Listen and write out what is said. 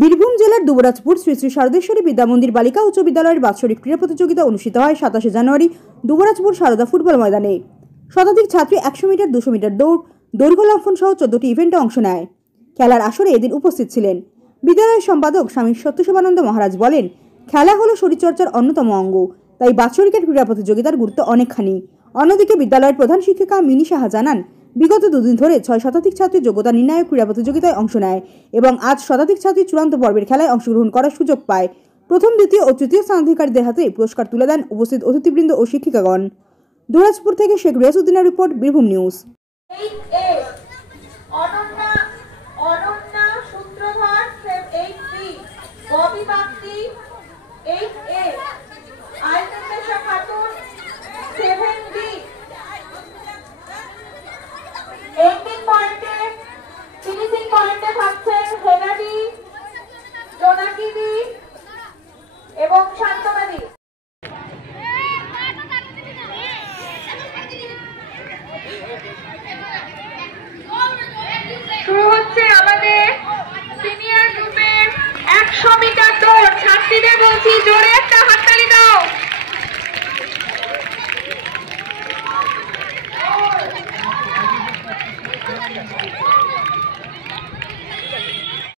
বীরভূম জেলার দুবরাজপুর শ্রী শ্রী শারদেশ্বরী বিদ্যামন্দির বালিকা উচ্চ বিদ্যালয়ের বাৎসরিক ক্রীড়া প্রতিযোগিতা অনুষ্ঠিত হয় 27 জানুয়ারি দুবরাজপুর সারদা ফুটবল ময়দানে। শতাধিক ছাত্রী 100 মিটার, 200 মিটার দৌড়, দৈর্ঘ্য লঙ্ঘন সহ 14টি ইভেন্টে অংশ নেয়। খেলার আসরে এদিন উপস্থিত ছিলেন বিদ্যালয়ের সম্পাদক স্বামী সত্যশিবানন্দ মহারাজ। বলেন, খেলা হলো শরীরচর্চার অন্যতম অঙ্গ, তাই বাৎসরিক ক্রীড়া প্রতিযোগিতার গুরুত্ব অনেকখানি। অন্যদিকে বিদ্যালয়ের প্রধান শিক্ষিকা মিনি সাহা জানান, বিগত দুদিন ধরে 6 শতাধিক ছাত্রী যোগ্যতা নির্ণায়ক ক্রীড়া প্রতিযোগিতায় অংশ নেয় এবং আজ শতাধিক ছাত্রী চূড়ান্ত পর্বের খেলায় অংশগ্রহণ করার সুযোগ পায়। প্রথম, দ্বিতীয় ও তৃতীয় স্থানাধিকারীদের হাতে পুরস্কার তুলে দেন উপস্থিত অতিথিবৃন্দ ও শিক্ষিকাগণ। দুবরাজপুর থেকে শেখ রিয়াসউদ্দিনের রিপোর্ট, বীরভূম নিউজ।